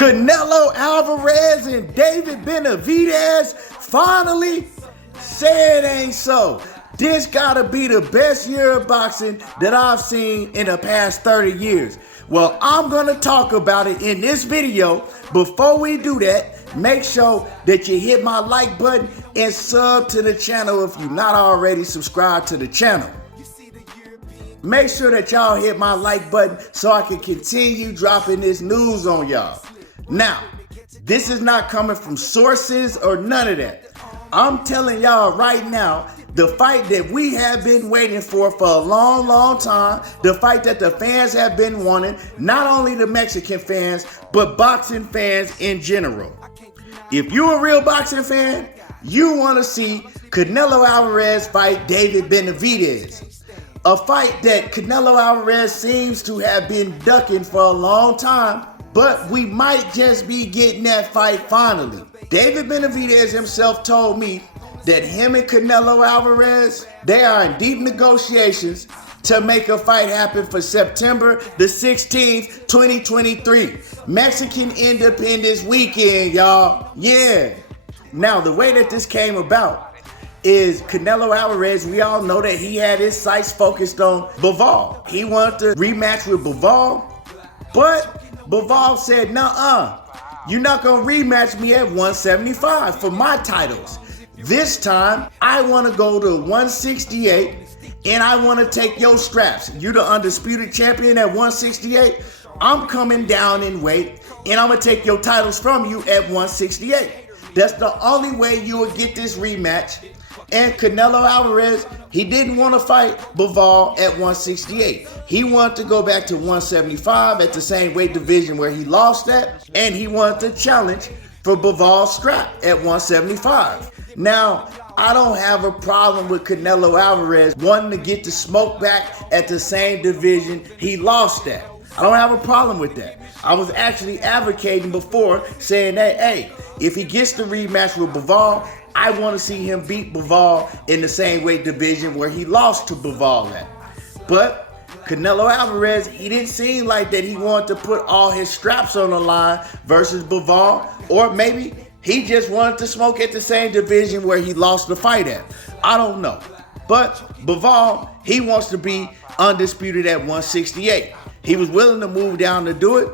Canelo Alvarez and David Benavidez finally say it ain't so. This gotta be the best year of boxing that I've seen in the past 30 years. Well, I'm gonna talk about it in this video. Before we do that, make sure that you hit my like button and sub to the channel if you're not already subscribed to the channel. Make sure that y'all hit my like button so I can continue dropping this news on y'all. Now, this is not coming from sources or none of that. I'm telling y'all right now, the fight that we have been waiting for a long time, the fight that the fans have been wanting, not only the Mexican fans, but boxing fans in general. If you're a real boxing fan, you want to see Canelo Alvarez fight David Benavidez. A fight that Canelo Alvarez seems to have been ducking for a long time, but we might just be getting that fight finally. David Benavidez himself told me that him and Canelo Alvarez, they are in deep negotiations to make a fight happen for September the 16th, 2023. Mexican Independence Weekend, y'all. Yeah. Now, the way that this came about is Canelo Alvarez, we all know that he had his sights focused on Bivol. He wanted to rematch with Bivol, but Bivol said, nuh-uh, you're not gonna rematch me at 175 for my titles. This time, I wanna go to 168 and I wanna take your straps. You're the undisputed champion at 168. I'm coming down in weight and I'm gonna take your titles from you at 168. That's the only way you will get this rematch. And Canelo Alvarez, he didn't want to fight Bivol at 168. He wanted to go back to 175 at the same weight division where he lost at, and he wanted to challenge for Bivol's strap at 175. Now, I don't have a problem with Canelo Alvarez wanting to get the smoke back at the same division he lost at. I don't have a problem with that. I was actually advocating before, saying that, hey, if he gets the rematch with Bivol, I want to see him beat Bivol in the same weight division where he lost to Bivol at. But Canelo Alvarez, he didn't seem like that he wanted to put all his straps on the line versus Bivol, or maybe he just wanted to smoke at the same division where he lost the fight at. I don't know. But Bivol, he wants to be undisputed at 168. He was willing to move down to do it.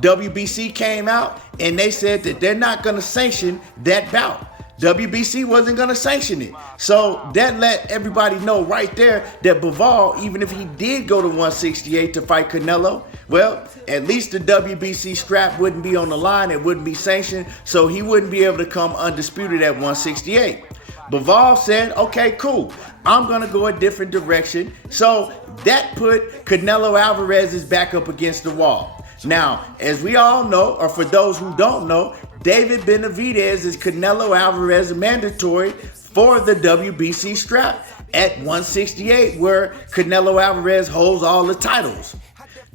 WBC came out and they said that they're not going to sanction that bout. WBC wasn't going to sanction it. So that let everybody know right there that Bivol, even if he did go to 168 to fight Canelo, well, at least the WBC strap wouldn't be on the line. It wouldn't be sanctioned. So he wouldn't be able to come undisputed at 168. Bivol said, okay, cool. I'm going to go a different direction. So that put Canelo Alvarez's back up against the wall. Now, as we all know, or for those who don't know, David Benavidez is Canelo Alvarez mandatory for the WBC strap at 168, where Canelo Alvarez holds all the titles.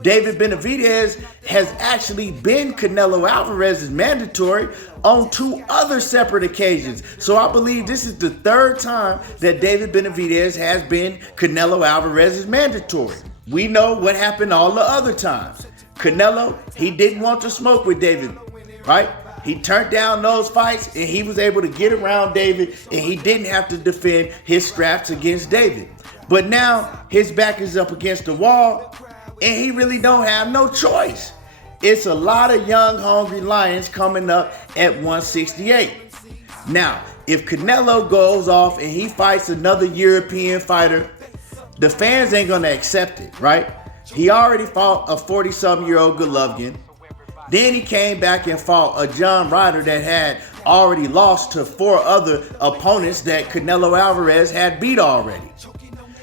David Benavidez has actually been Canelo Alvarez's mandatory on 2 other separate occasions. So I believe this is the 3rd time that David Benavidez has been Canelo Alvarez's mandatory. We know what happened all the other times. Canelo, he didn't want to smoke with David, right? He turned down those fights and he was able to get around David and he didn't have to defend his straps against David. But now his back is up against the wall and he really don't have no choice. It's a lot of young, hungry lions coming up at 168. Now, if Canelo goes off and he fights another European fighter, the fans ain't gonna accept it, right? He already fought a 40-something-year-old Golovkin. Then he came back and fought a John Ryder that had already lost to 4 other opponents that Canelo Alvarez had beat already.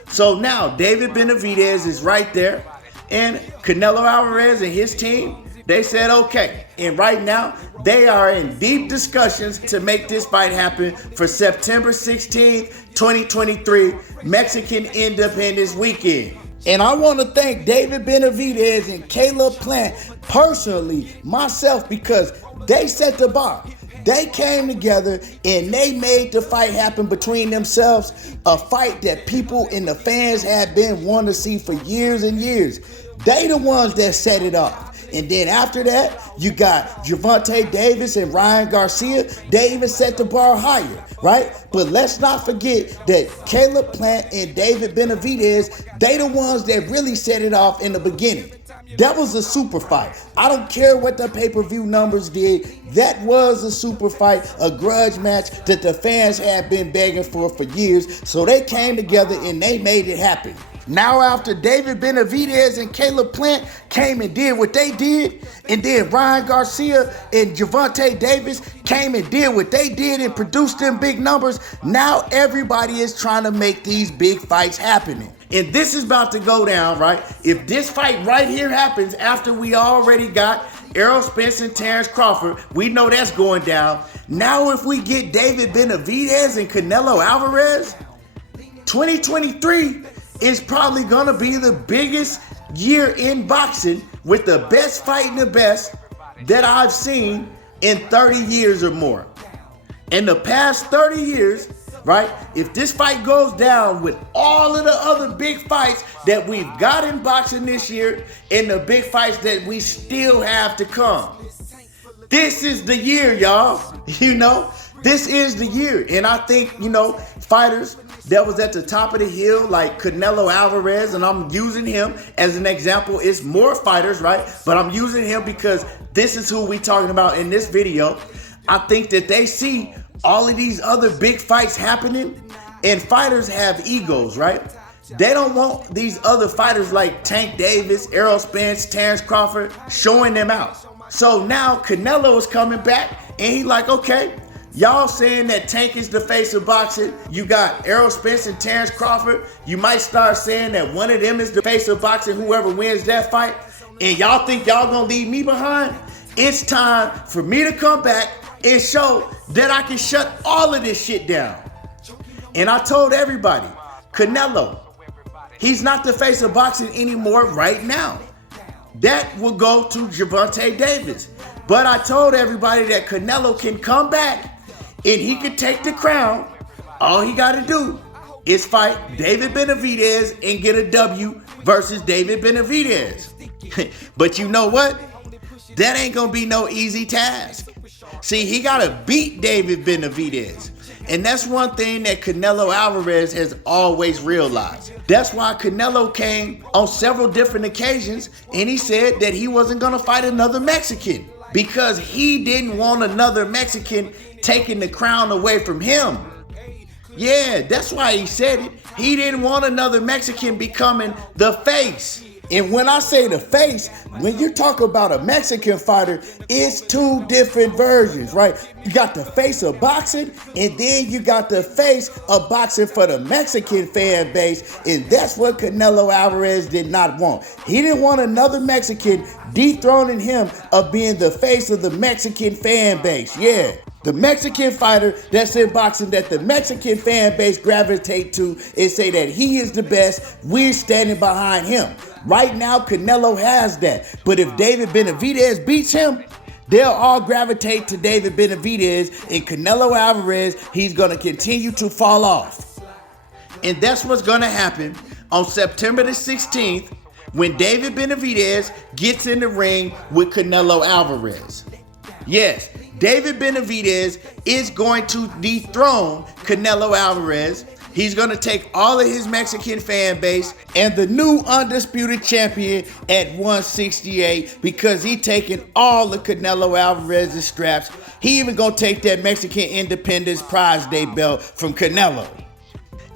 So now David Benavidez is right there, and Canelo Alvarez and his team, they said okay. And right now, they are in deep discussions to make this fight happen for September 16th, 2023, Mexican Independence Weekend. And I want to thank David Benavidez and Caleb Plant personally, myself, because they set the bar. They came together and they made the fight happen between themselves, a fight that people and the fans had been wanting to see for years and years. They the ones that set it off. And then after that, you got Gervonta Davis and Ryan Garcia. They even set the bar higher, right? But let's not forget that Caleb Plant and David Benavidez, they the ones that really set it off in the beginning. That was a super fight. I don't care what the pay-per-view numbers did. That was a super fight, a grudge match that the fans had been begging for years. So they came together and they made it happen. Now after David Benavidez and Caleb Plant came and did what they did, and then Ryan Garcia and Gervonta Davis came and did what they did and produced them big numbers, now everybody is trying to make these big fights happening. And this is about to go down, right? If this fight right here happens after we already got Errol Spence and Terrence Crawford, we know that's going down. Now if we get David Benavidez and Canelo Alvarez, 2023 is probably gonna be the biggest year in boxing with the best fighting the best that I've seen in 30 years or more. In the past 30 years, right, if this fight goes down with all of the other big fights that we've got in boxing this year and the big fights that we still have to come, this is the year, y'all. This is the year. And I think, fighters that was at the top of the hill like Canelo Alvarez, and I'm using him as an example. It's more fighters, right? But I'm using him because this is who we talking about in this video. I think that they see all of these other big fights happening, and fighters have egos, right? They don't want these other fighters like Tank Davis, Errol Spence, Terrence Crawford showing them out. So now Canelo is coming back, and he like, okay, y'all saying that Tank is the face of boxing. You got Errol Spence and Terrence Crawford. You might start saying that one of them is the face of boxing, whoever wins that fight. And y'all think y'all gonna leave me behind? It's time for me to come back and show that I can shut all of this shit down. And I told everybody, Canelo, he's not the face of boxing anymore right now. That will go to Gervonta Davis. But I told everybody that Canelo can come back and he can take the crown. All he got to do is fight David Benavidez and get a W versus David Benavidez. But you know what? That ain't going to be no easy task. See, he got to beat David Benavidez. And that's one thing that Canelo Alvarez has always realized. That's why Canelo came on several different occasions and he said that he wasn't going to fight another Mexican because he didn't want another Mexican taking the crown away from him. Yeah, that's why he said it. He didn't want another Mexican becoming the face. And when I say the face, when you talk about a Mexican fighter, it's two different versions, right? You got the face of boxing, and then you got the face of boxing for the Mexican fan base, and that's what Canelo Alvarez did not want. He didn't want another Mexican dethroning him of being the face of the Mexican fan base. Yeah. The Mexican fighter that's in boxing that the Mexican fan base gravitate to and say that he is the best, we're standing behind him. Right now, Canelo has that. But if David Benavidez beats him, they'll all gravitate to David Benavidez, and Canelo Alvarez, he's going to continue to fall off. And that's what's going to happen on September the 16th when David Benavidez gets in the ring with Canelo Alvarez. Yes, David Benavidez is going to dethrone Canelo Alvarez. He's going to take all of his Mexican fan base and the new undisputed champion at 168 because he taking all of Canelo Alvarez's straps. He even going to take that Mexican Independence Prize Day belt from Canelo.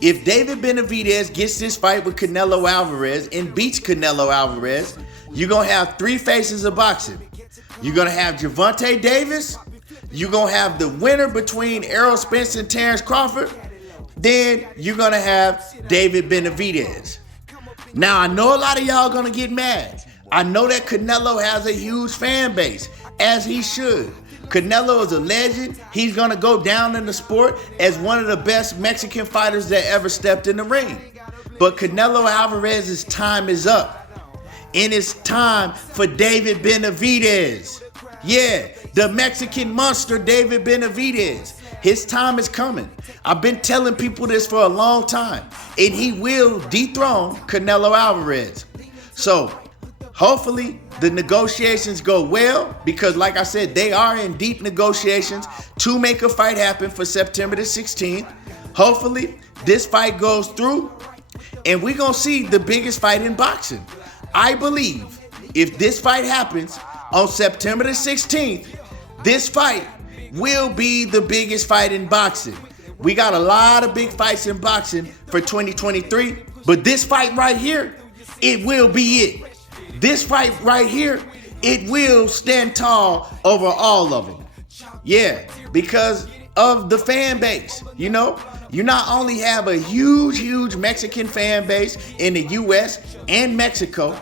If David Benavidez gets this fight with Canelo Alvarez and beats Canelo Alvarez, you're going to have three faces of boxing. You're going to have Gervonta Davis. You're going to have the winner between Errol Spence and Terrence Crawford. Then you're going to have David Benavidez. Now, I know a lot of y'all going to get mad. I know that Canelo has a huge fan base, as he should. Canelo is a legend. He's going to go down in the sport as one of the best Mexican fighters that ever stepped in the ring. But Canelo Alvarez's time is up. And it's time for David Benavidez. Yeah, the Mexican monster David Benavidez. His time is coming. I've been telling people this for a long time. And he will dethrone Canelo Alvarez. So, Hopefully the negotiations go well, because like I said, they are in deep negotiations to make a fight happen for September the 16th. Hopefully this fight goes through and we're going to see the biggest fight in boxing. I believe if this fight happens on September the 16th, this fight will be the biggest fight in boxing. We got a lot of big fights in boxing for 2023, but this fight right here, it will be it. This fight right here, it will stand tall over all of them. Yeah, because of the fan base. You know, you not only have a huge Mexican fan base in the US and Mexico,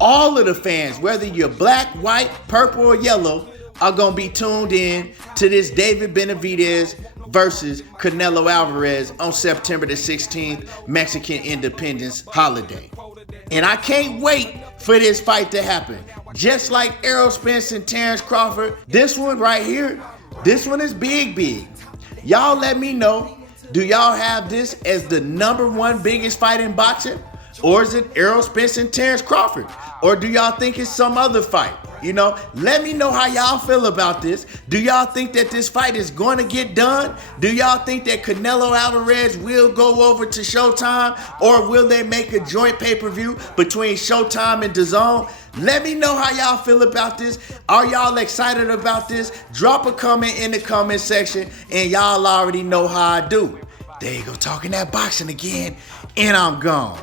all of the fans, whether you're black, white, purple, or yellow, are going to be tuned in to this David Benavidez versus Canelo Alvarez on September the 16th, Mexican Independence holiday. And I can't wait for this fight to happen. Just like Errol Spence and Terrence Crawford, this one right here, this one is big. Y'all let me know, do y'all have this as the #1 biggest fight in boxing? Or is it Errol Spence and Terrence Crawford? Or do y'all think it's some other fight? You know, let me know how y'all feel about this. Do y'all think that this fight is going to get done? Do y'all think that Canelo Alvarez will go over to Showtime? Or will they make a joint pay-per-view between Showtime and DAZN? Let me know how y'all feel about this. Are y'all excited about this? Drop a comment in the comment section, and y'all already know how I do. There you go, talking that boxing again, and I'm gone.